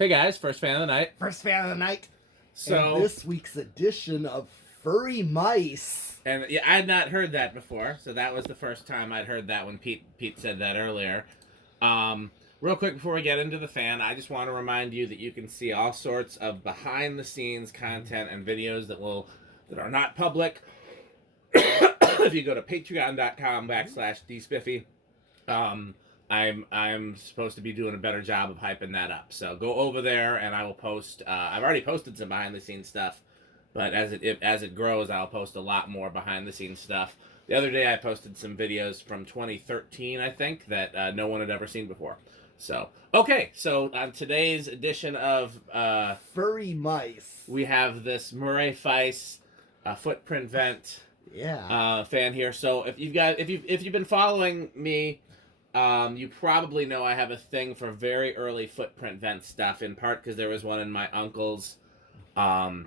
Hey guys, first fan of the night. First fan of the night. So and this week's edition of Furry Mice. And yeah, I had not heard that before, so that was the first time I'd heard that when Pete said that earlier. Real quick before we get into the fan, I just want to remind you that you can see all sorts of behind-the-scenes content and videos that are not public. If you go to patreon.com/dspiffy, I'm supposed to be doing a better job of hyping that up. So go over there and I will post. I've already posted some behind-the-scenes stuff, but as it grows, I'll post a lot more behind-the-scenes stuff. The other day I posted some videos from 2013, I think, that no one had ever seen before. So, okay, so on today's edition of Furry Mice, we have this Murray Feiss footprint vent fan here. So if you've been following me, you probably know I have a thing for very early footprint vent stuff, in part because there was one in my uncle's family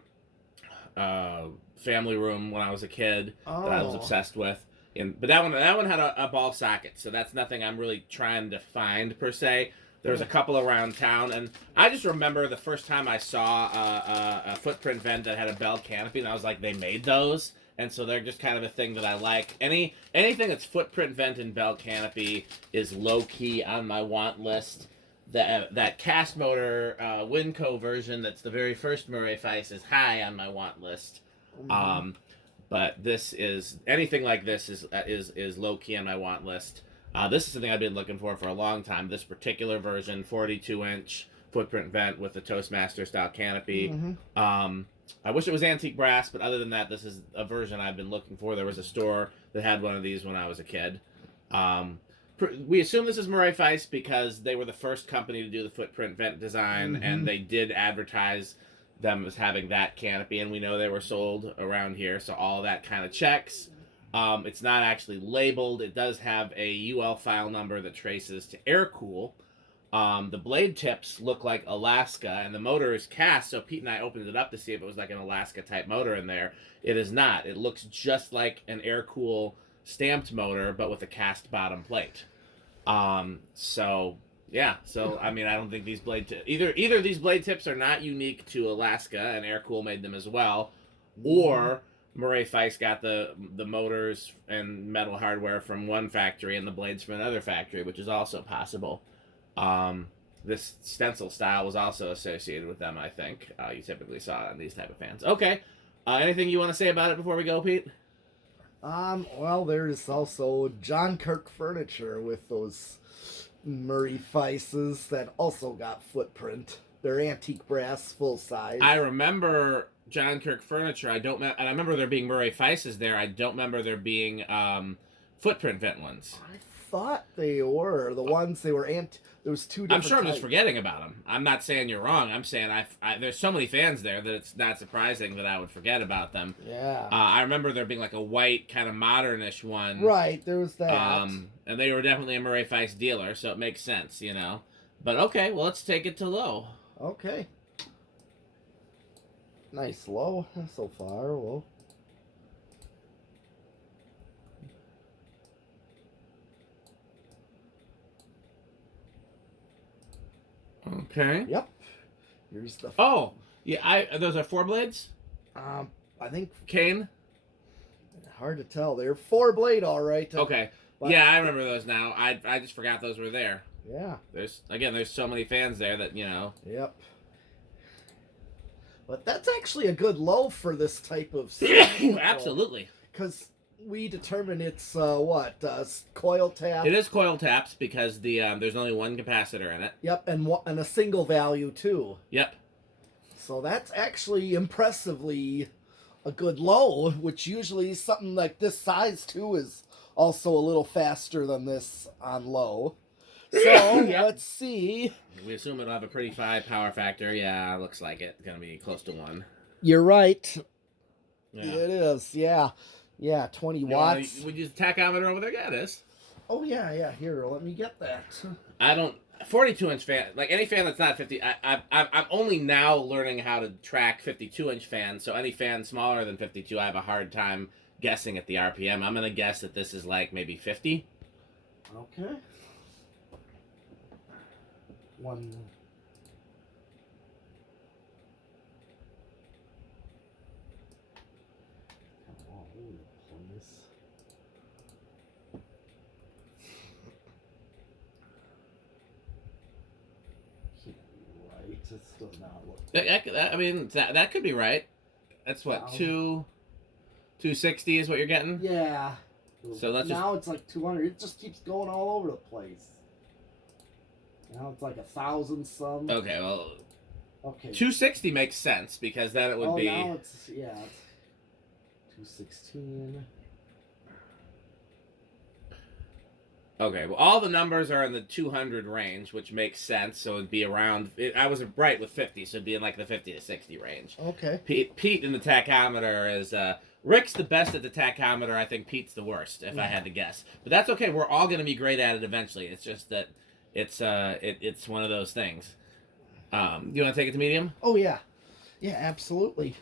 room when I was a kid that I was obsessed with. But that one had a ball socket, so that's nothing I'm really trying to find per se. There's a couple around town, and I just remember the first time I saw a footprint vent that had a bell canopy, and I was like, they made those, and so they're just kind of a thing that I like. Anything that's footprint vent and bell canopy is low key on my want list. That cast motor Winco version, that's the very first Murray Feiss, is high on my want list. But this is anything like this is low key on my want list. This is something I've been looking for a long time. This particular version, 42-inch footprint vent with the Toastmaster style canopy. I wish it was antique brass, but other than that, this is a version I've been looking for. There was a store that had one of these when I was a kid. We assume this is Murray Feiss because they were the first company to do the footprint vent design, and they did advertise them as having that canopy, and we know they were sold around here, so all that kind of checks. It's not actually labeled. It does have a UL file number that traces to air cool. The blade tips look like Alaska, and the motor is cast, so Pete and I opened it up to see if it was like an Alaska type motor in there. It is not. It looks just like an air cool stamped motor, but with a cast bottom plate. So I mean, I don't think these either these blade tips are not unique to Alaska, and Air Cool made them as well, or Murray Feiss got the motors and metal hardware from one factory and the blades from another factory, which is also possible. This stencil style was also associated with them, I think. You typically saw it on these type of fans. Okay, anything you want to say about it before we go, Pete? Well, there's also John Kirk Furniture with those Murray Feisses that also got footprint. They're antique brass, full size. I remember John Kirk Furniture. I remember there being Murray Feisses there. I don't remember there being footprint vent ones. I thought they were the ones. They were There was two different I'm sure I'm types. just forgetting about them. I'm not saying you're wrong. I'm saying there's so many fans there that it's not surprising that I would forget about them. Yeah. I remember there being like a white kind of modernish one. Right, there was that. And they were definitely a Murray Feiss dealer, so it makes sense, you know. But okay, well, let's take it to low. Okay. Nice low so far. Low. Okay. Yep. Here's the. Oh, yeah. Those are 4 blades. I think Cane. hard to tell. They're 4-blade, all right. Okay. Yeah, I remember those now. I just forgot those were there. Yeah. There's so many fans there that you know. Yep. But that's actually a good low for this type of. Absolutely. Because we determine it's coil tap. It is coil taps because there's only one capacitor in it. Yep, and a single value too. Yep. So that's actually impressively a good low, which usually something like this size too is also a little faster than this on low. So let's see. We assume it'll have a pretty high power factor. Yeah, looks like it. It's gonna be close to 1. You're right. Yeah. It is. Yeah. Yeah, 20 watts. Would you tachometer over there? Yeah, it is. Oh, yeah. Here, let me get that. 42-inch fan, like any fan that's not 50, I'm only now learning how to track 52-inch fans, so any fan smaller than 52, I have a hard time guessing at the RPM. I'm going to guess that this is like maybe 50. Okay. 1, just does not look. I mean, that could be right. That's what, 260 is what you're getting? Yeah. So let's now it's like 200. It just keeps going all over the place. Now it's like 1,000 some. Okay, well. Okay. 260 makes sense because then it would be. Now it's 216. Okay, well, all the numbers are in the 200 range, which makes sense. So it'd be around. I was right with 50, so it'd be in like the 50 to 60 range. Okay. Pete in the tachometer is. Rick's the best at the tachometer. I think Pete's the worst, if I had to guess. But that's okay. We're all going to be great at it eventually. It's just that it's one of those things. You want to take it to medium? Oh yeah, yeah, absolutely.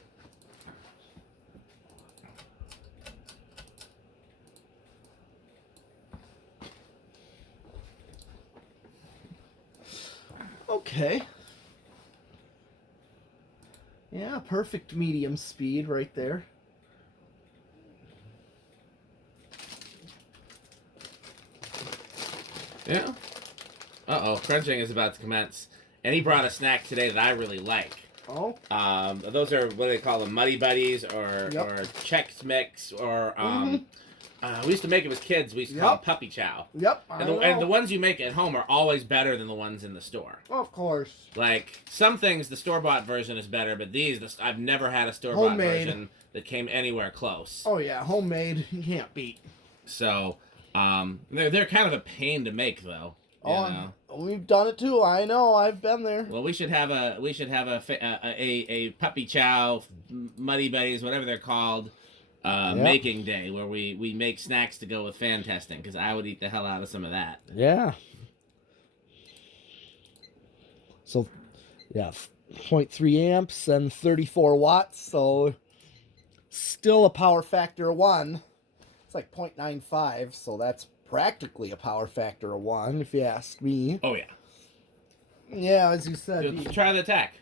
Okay. Yeah, perfect medium speed right there. Yeah. Uh-oh, crunching is about to commence. And he brought a snack today that I really like. Oh. Those are, what do they call them, Muddy Buddies or Chex Mix or we used to make them as kids. We used to call them Puppy Chow. Yep. And the ones you make at home are always better than the ones in the store. Of course. Like, some things, the store-bought version is better, but I've never had a store-bought version that came anywhere close. Oh, yeah, homemade. You can't beat. So, they're kind of a pain to make, though. We've done it too. I know. I've been there. Well, we should have a Puppy Chow, Muddy Buddies, whatever they're called, making day where we make snacks to go with fan testing, because I would eat the hell out of some of that. Yeah. So, yeah, 0.3 amps and 34 watts. So, still a power factor of 1. It's like 0.95. So that's practically a power factor of 1, if you ask me. Oh yeah. Yeah, as you said. Try the tack.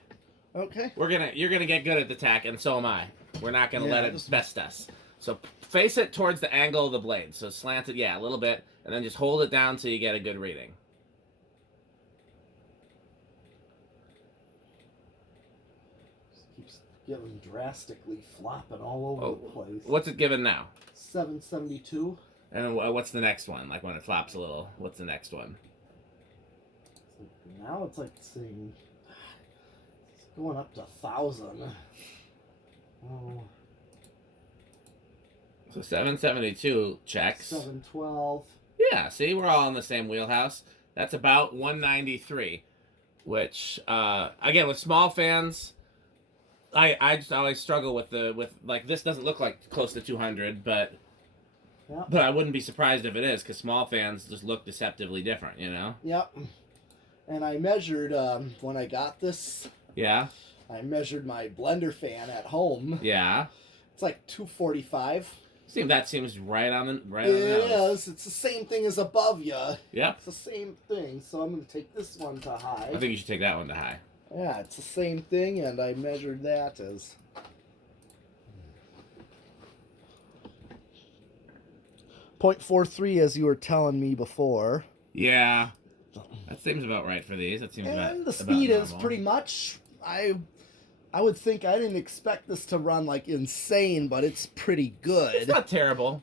Okay. You're gonna get good at the tack, and so am I. We're not gonna let it best us. So face it towards the angle of the blade. So slant it, a little bit, and then just hold it down till you get a good reading. Just keeps getting drastically flopping all over the place. What's it giving now? 772. And what's the next one? Like when it flops a little, what's the next one? Now it's like saying it's going up to 1,000. Oh. So 772 checks. 712. Yeah, see, we're all in the same wheelhouse. That's about 193, which again with small fans, I just always struggle with like this doesn't look like close to 200, but. Yep. But I wouldn't be surprised if it is, because small fans just look deceptively different, Yep. And I measured, when I got this. Yeah. I measured my blender fan at home. Yeah. It's like 245. That seems right on the nose. It is. It's the same thing as above you. Yeah. It's the same thing. So I'm going to take this one to high. I think you should take that one to high. Yeah, it's the same thing, and I measured that as 0.43, as you were telling me before. Yeah, that seems about right for these. That seems and the speed about is pretty much. I would think I didn't expect this to run like insane, but it's pretty good. It's not terrible.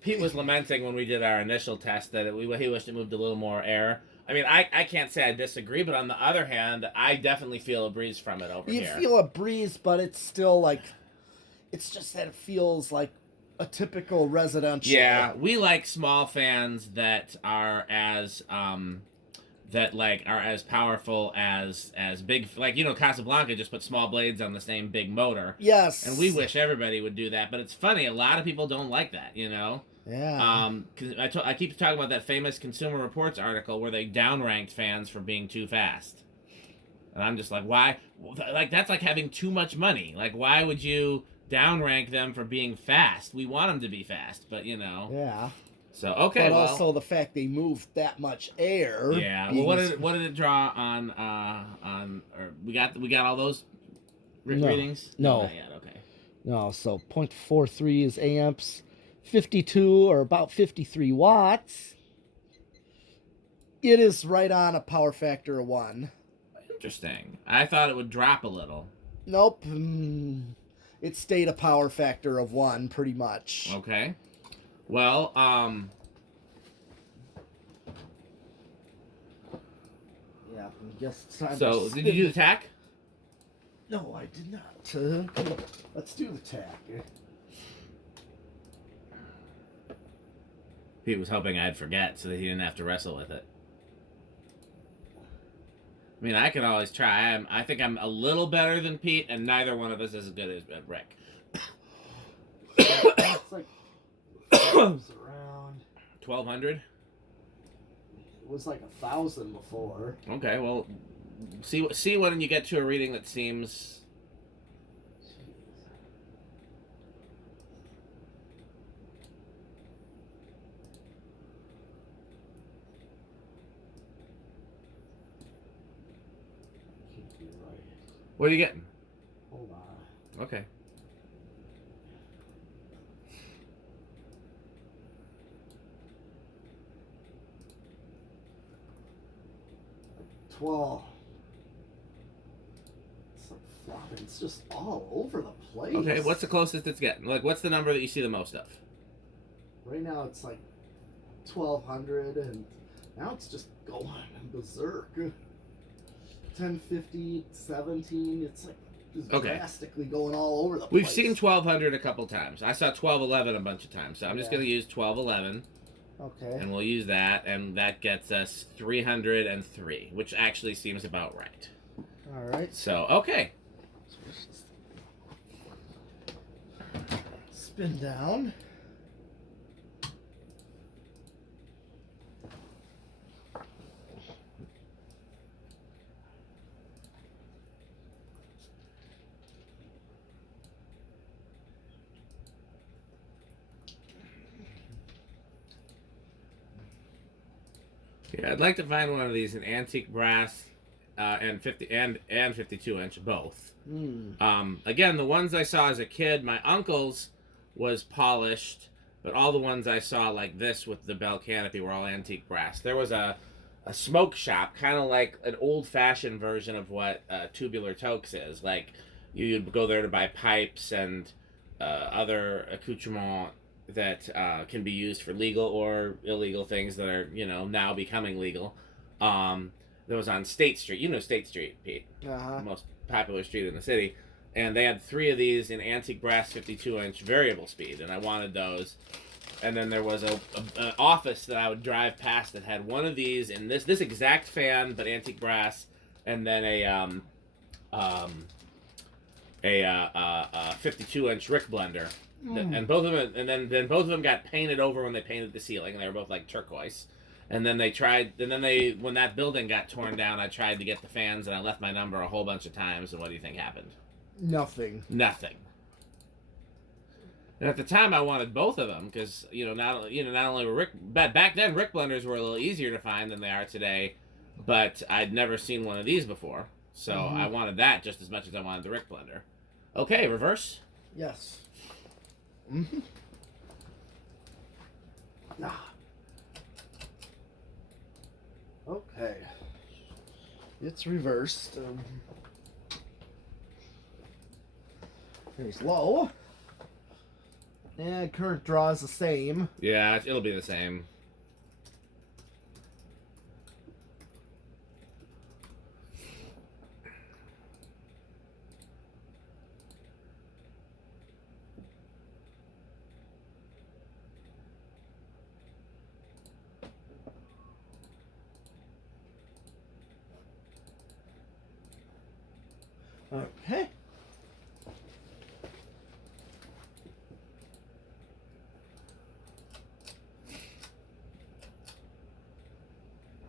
Pete was lamenting when we did our initial test that he wished it moved a little more air. I mean, I can't say I disagree, but on the other hand, I definitely feel a breeze from it over here. You feel a breeze, but it's still like, it's just that it feels like a typical residential. Yeah, we like small fans that are as powerful as big, like, Casablanca just put small blades on the same big motor. Yes. And we wish everybody would do that, but it's funny, a lot of people don't like that, Yeah. Cause I keep talking about that famous Consumer Reports article where they downranked fans for being too fast. And I'm just like, why? Like, that's like having too much money. Like, why would you downrank them for being fast? We want them to be fast, but Yeah. So okay, but also the fact they moved that much air. Yeah. Well, what did it draw on? Or we got all those readings? No. Not yet. Okay. No. So 0.43 is amps, 52 or about 53 watts. It is right on a power factor of 1. Interesting. I thought it would drop a little. Nope. It stayed a power factor of 1 pretty much. Okay. Well, Yeah, I guess it's time so to did you do the tack? No, I did not. Let's do the tack. Pete was hoping I'd forget so that he didn't have to wrestle with it. I mean, I can always try. I think I'm a little better than Pete, and neither one of us is as good as Rick. It's like around 1,200. It was like 1,000 before. Okay, well, see when you get to a reading that seems. Can't be right. What are you getting? Hold on. Okay. Well, it's like flopping. It's just all over the place. Okay, what's the closest it's getting? Like, what's the number that you see the most of? Right now it's like 1,200, and now it's just going berserk. 1050, 17. It's like just drastically going all over the place. We've seen 1,200 a couple times. I saw 1,211 a bunch of times, so I'm just going to use 1,211. Okay. And we'll use that, and that gets us 303, which actually seems about right. All right. So, okay. Spin down. Yeah, I'd like to find one of these in antique brass and 52 inch both. Again, the ones I saw as a kid, my uncle's was polished, but all the ones I saw like this with the bell canopy were all antique brass. There was a smoke shop, kind of like an old-fashioned version of what Tubular Toques is. Like, you'd go there to buy pipes and other accoutrements that can be used for legal or illegal things that are, now becoming legal. That was on State Street. You know State Street, Pete. Uh-huh. The most popular street in the city. And they had 3 of these in antique brass 52-inch variable speed, and I wanted those. And then there was an office that I would drive past that had one of these in this exact fan, but antique brass, and then a 52-inch Rick blender. And both of them, and then both of them got painted over when they painted the ceiling, and they were both like turquoise. And then when that building got torn down, I tried to get the fans, and I left my number a whole bunch of times. And what do you think happened? Nothing. And at the time, I wanted both of them because not only were back then Rick blenders were a little easier to find than they are today, but I'd never seen one of these before, so I wanted that just as much as I wanted the Rick blender. Okay, reverse. Yes. Okay. It's reversed. Here's low. And current draw is the same. Yeah, it'll be the same. Okay.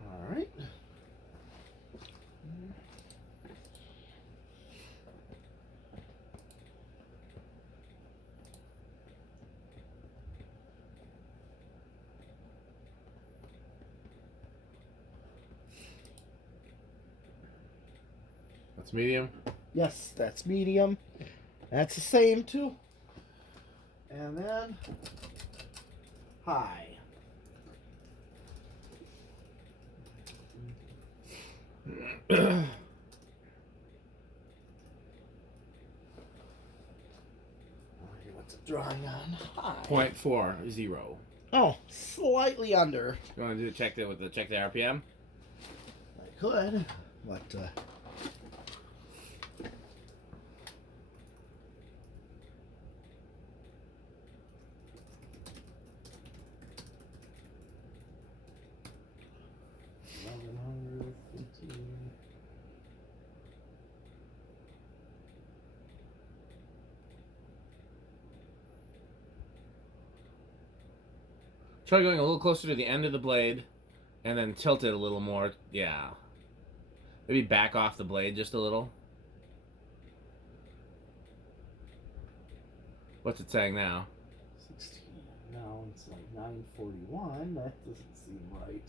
All right. That's medium. Yes, that's medium. That's the same too. And then high. drawing on high. 0.40. Oh, slightly under. You want to do check the RPM? I could, but Try going a little closer to the end of the blade, and then tilt it a little more. Yeah. Maybe back off the blade just a little. What's it saying now? 16. Now it's like 941. That doesn't seem right.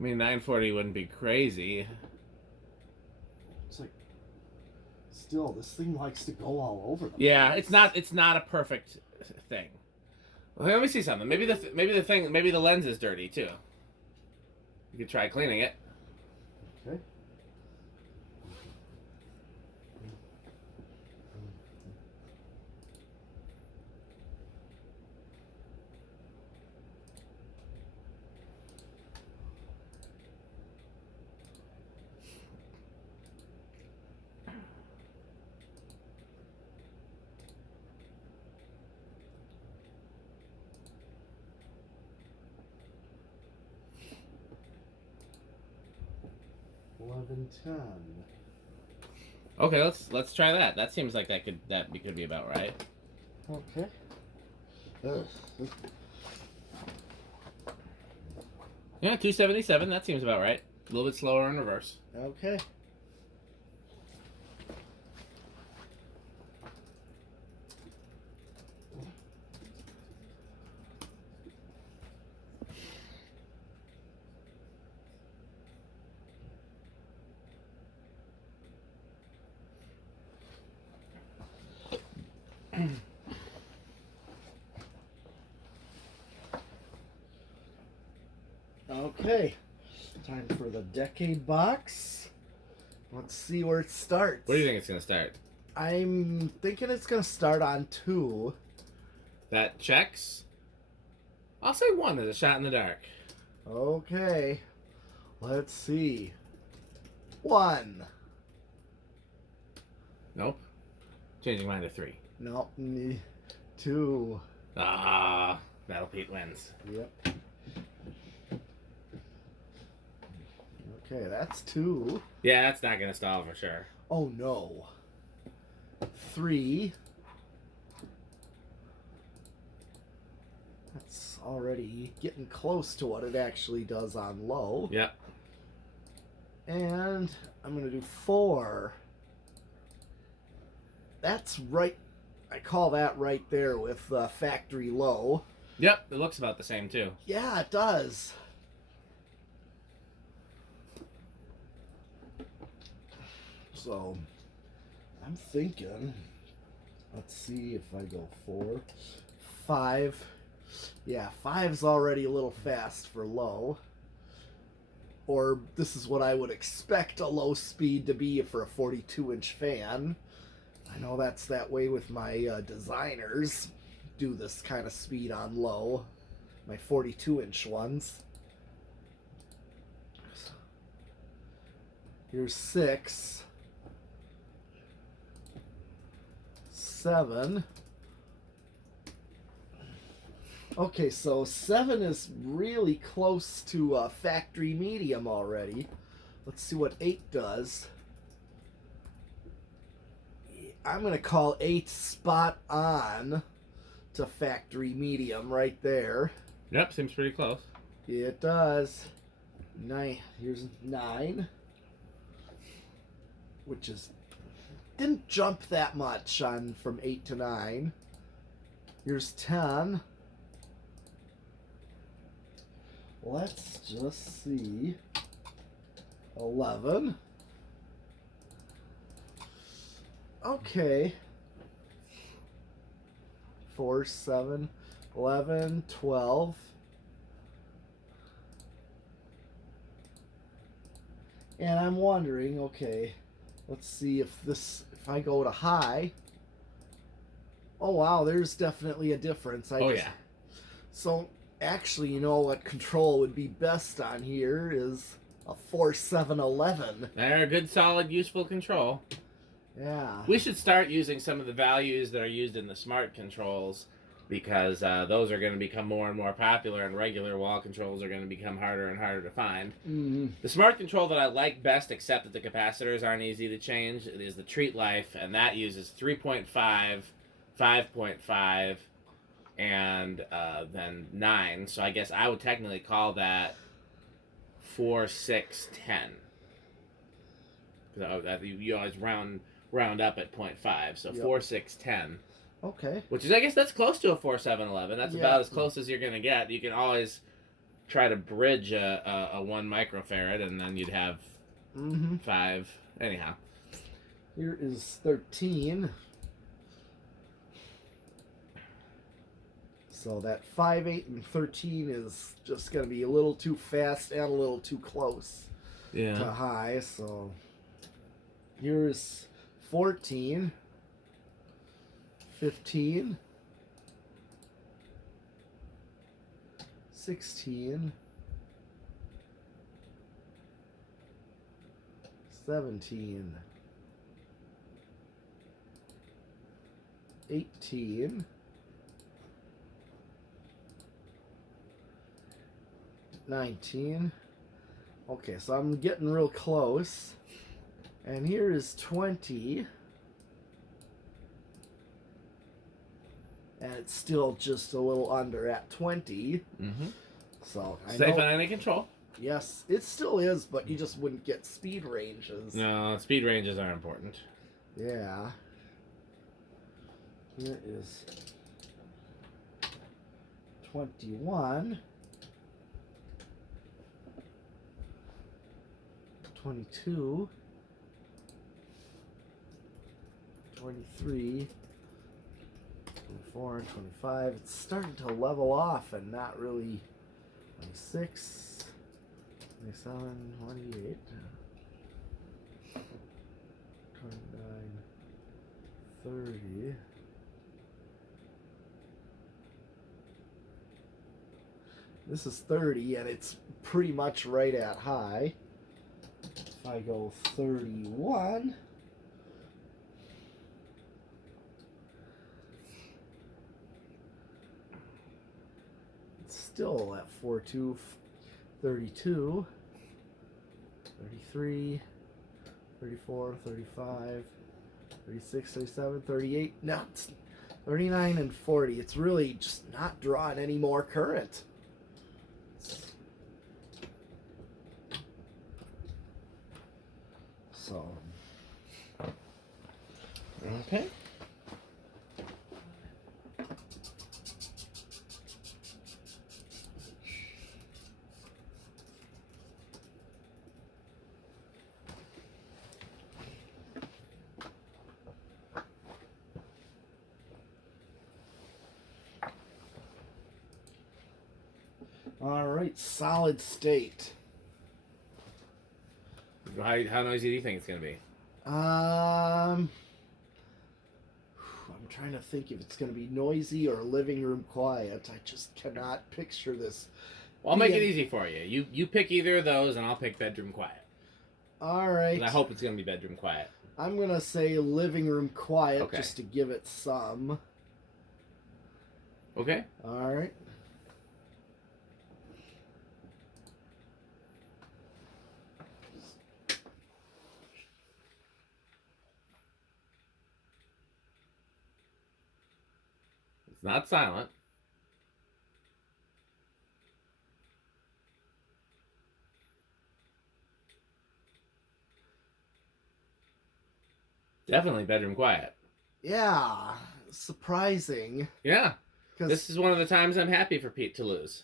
I mean, 940 wouldn't be crazy. It's like, still, this thing likes to go all over the Yeah, place. it's not a perfect thing. Well, let me see something. Maybe the lens is dirty too. You could try cleaning it. Okay. Okay, let's try that. That seems like that could be about right. Okay. Yeah, 277. That seems about right. A little bit slower in reverse. Okay. Okay, time for the decade box. Let's see where it starts. Where do you think it's gonna start? I'm thinking it's gonna start on 2. That checks. I'll say 1 as a shot in the dark. Okay, let's see. 1. Nope. Changing mine to 3. Nope. 2. Ah, Battle Pete wins. Yep. Okay, that's 2. Yeah, that's not gonna stall for sure. Oh no. 3. That's already getting close to what it actually does on low. Yep. And I'm going to do 4. That's right. I call that right there with factory low. Yep, it looks about the same too. Yeah, it does. So, I'm thinking, let's see if I go 4, 5. Yeah, 5's already a little fast for low. Or this is what I would expect a low speed to be for a 42-inch fan. I know that's that way with my designers. Do this kind of speed on low. My 42-inch ones. Here's 6. 7. Okay, so 7 is really close to factory medium already. Let's see what 8 does. I'm going to call 8 spot on to factory medium right there. Yep, seems pretty close. It does. 9. Here's 9. Which is... didn't jump that much on from 8 to 9. Here's 10. Let's just see. 11. Okay. 4, 7, 11, 12. And I'm wondering, okay, let's see if I go to high. Oh wow, there's definitely a difference. Yeah. So actually, you know what control would be best on here is a 4711. They're a good, solid, useful control. Yeah. We should start using some of the values that are used in the smart controls, because those are going to become more and more popular, and regular wall controls are going to become harder and harder to find. Mm-hmm. The smart control that I like best, except that the capacitors aren't easy to change, is the treat life, and that uses 3.5, 5.5, and then 9. So I guess I would technically call that 4, 6, 10. Because you always round up at 0.5, so yep. 4, 6, 10. Okay. Which is, I guess that's close to a 4711. That's about as close as you're going to get. You can always try to bridge a 1 microfarad, and then you'd have 5. Anyhow. Here is 13. So that 5, 8, and 13 is just going to be a little too fast and a little too close to high. So here's 14, 15, 16, 17, 18, 19. Okay, so I'm getting real close. And here is 20. And it's still just a little under at 20. Mm-hmm. So I safe know, and under control. Yes, it still is, but you just wouldn't get speed ranges. No, speed ranges are important. Yeah. Here is 21. 22, 23, 24, and 25. It's starting to level off and not really. 26, 27, 28, 29, 30. This is 30, and it's pretty much right at high. If I go 31, it's still at 42, 32, 33, 34, 35, 36, 37, 38. No, it's 39 and 40. It's really just not drawing any more current. So, okay. All right, solid state. How noisy do you think it's going to be? I'm trying to think if it's going to be noisy or living room quiet. I just cannot picture this. Well, I'll make it easy for you. You pick either of those, and I'll pick bedroom quiet. All right. And I hope it's going to be bedroom quiet. I'm going to say living room quiet just to give it some. Okay. All right. It's not silent. Definitely bedroom quiet. Yeah, surprising. Yeah, this is one of the times I'm happy for Pete to lose.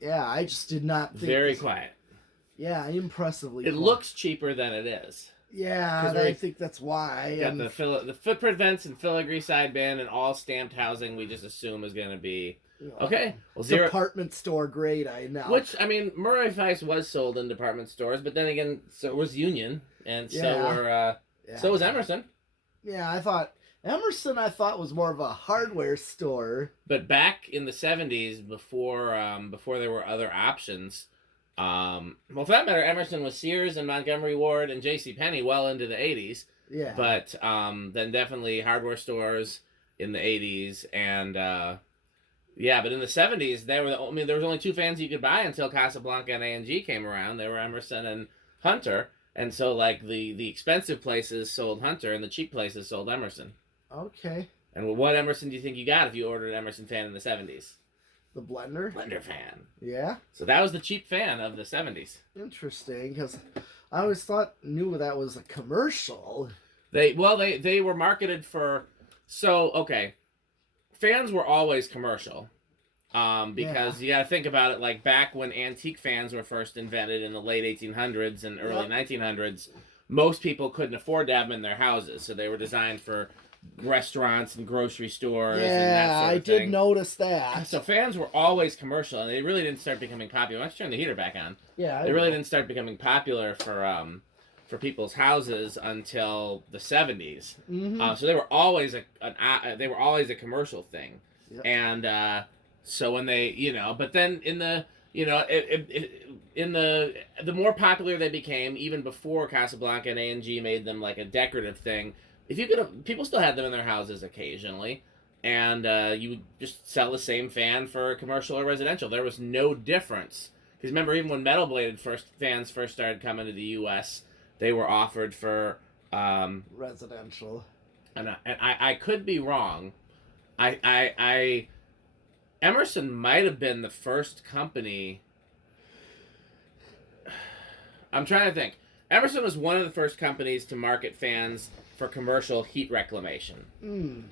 Yeah, I just did not think... Very quiet. Yeah, impressively It looks cheaper than it is. Yeah, I think that's why. Got the footprint vents and filigree sideband and all stamped housing we just assume is going to be... Okay. Well, department store grade, I know. Which, I mean, Murray Feiss was sold in department stores, but then again, so was Union, and so was Emerson. Yeah, I thought Emerson was more of a hardware store. But back in the 70s, before there were other options, well, for that matter, Emerson was Sears and Montgomery Ward and J.C. Penney well into the 80s. Yeah. But then definitely hardware stores in the 80s, and yeah, but in the 70s, there was only two fans you could buy until Casablanca and A&G came around. They were Emerson and Hunter, and so like the expensive places sold Hunter and the cheap places sold Emerson. Okay. And what Emerson do you think you got if you ordered an Emerson fan in the 70s? The blender? Blenderfan. Yeah. So that was the cheap fan of the 70s. Interesting, because I always knew that was a commercial. They were marketed for, so okay, fans were always commercial, because you got to think about it, like back when antique fans were first invented in the late 1800s and early 1900s, most people couldn't afford to have them in their houses, so they were designed for restaurants and grocery stores. Yeah, and that sort of thing. did notice that. So fans were always commercial, and they really didn't start becoming popular. Let's turn the heater back on. Yeah, they really didn't start becoming popular for people's houses until the 70s. Mm-hmm. So they were always a commercial thing. Yep. And so when they, but then in the, the more popular they became, even before Casablanca and A&G made them like a decorative thing, people still had them in their houses occasionally, and you would just sell the same fan for commercial or residential. There was no difference. Because remember, even when metal bladed fans first started coming to the U.S., they were offered for residential. And I could be wrong. Emerson might have been the first company. I'm trying to think. Emerson was one of the first companies to market fans for commercial heat reclamation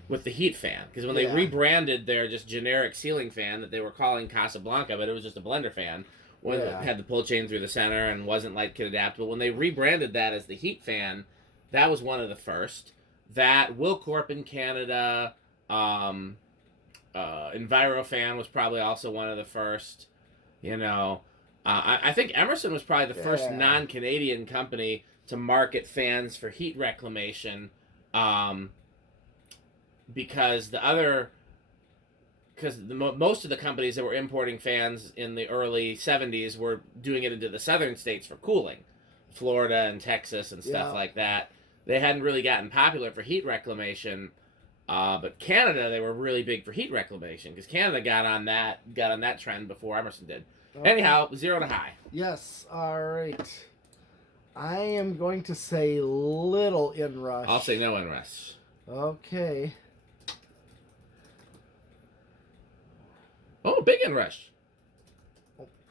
with the heat fan. Because when they rebranded their just generic ceiling fan that they were calling Casablanca, but it was just a blender fan, when it had the pull chain through the center and wasn't light kit adaptable, when they rebranded that as the heat fan, that was one of the first. That Wilcorp in Canada, Envirofan was probably also one of the first. I think Emerson was probably the first non-Canadian company to market fans for heat reclamation, because most of the companies that were importing fans in the early 70s were doing it into the southern states for cooling, Florida and Texas and stuff like that. They hadn't really gotten popular for heat reclamation, but Canada, they were really big for heat reclamation because Canada got on that trend before Emerson did. Okay. Anyhow, 0 to high. Yes, all right. I am going to say little inrush. I'll say no inrush. Okay. Oh, big inrush.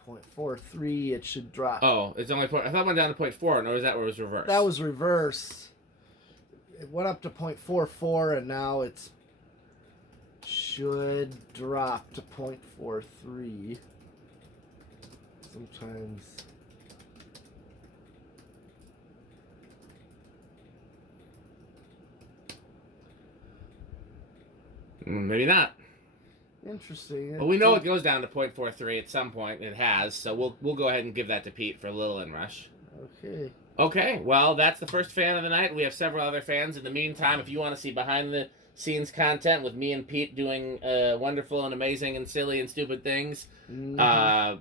0.43, it should drop. Oh, it's only I thought it went down to 0.4, or was that where it was reversed? That was reverse. It went up to 0.44, and now it's should drop to 0.43. Sometimes. Maybe not. Interesting. Well, we know it goes down to 0.43 at some point. It has, so we'll go ahead and give that to Pete for a little inrush. Okay. Okay, well, that's the first fan of the night. We have several other fans. In the meantime, if you want to see behind-the-scenes content with me and Pete doing wonderful and amazing and silly and stupid things, as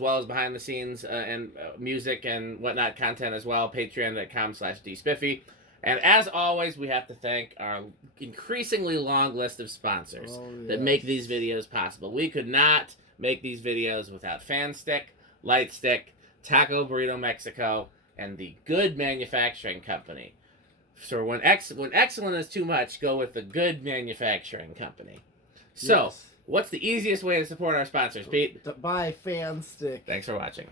well as behind-the-scenes and music and whatnot content as well, patreon.com/dspiffy. And as always, we have to thank our increasingly long list of sponsors that make these videos possible. We could not make these videos without Fan Stick, Light Stick, Taco Burrito Mexico, and the Good Manufacturing Company. So when excellent is too much, go with the Good Manufacturing Company. So, what's the easiest way to support our sponsors, Pete? To buy Fan Stick. Thanks for watching.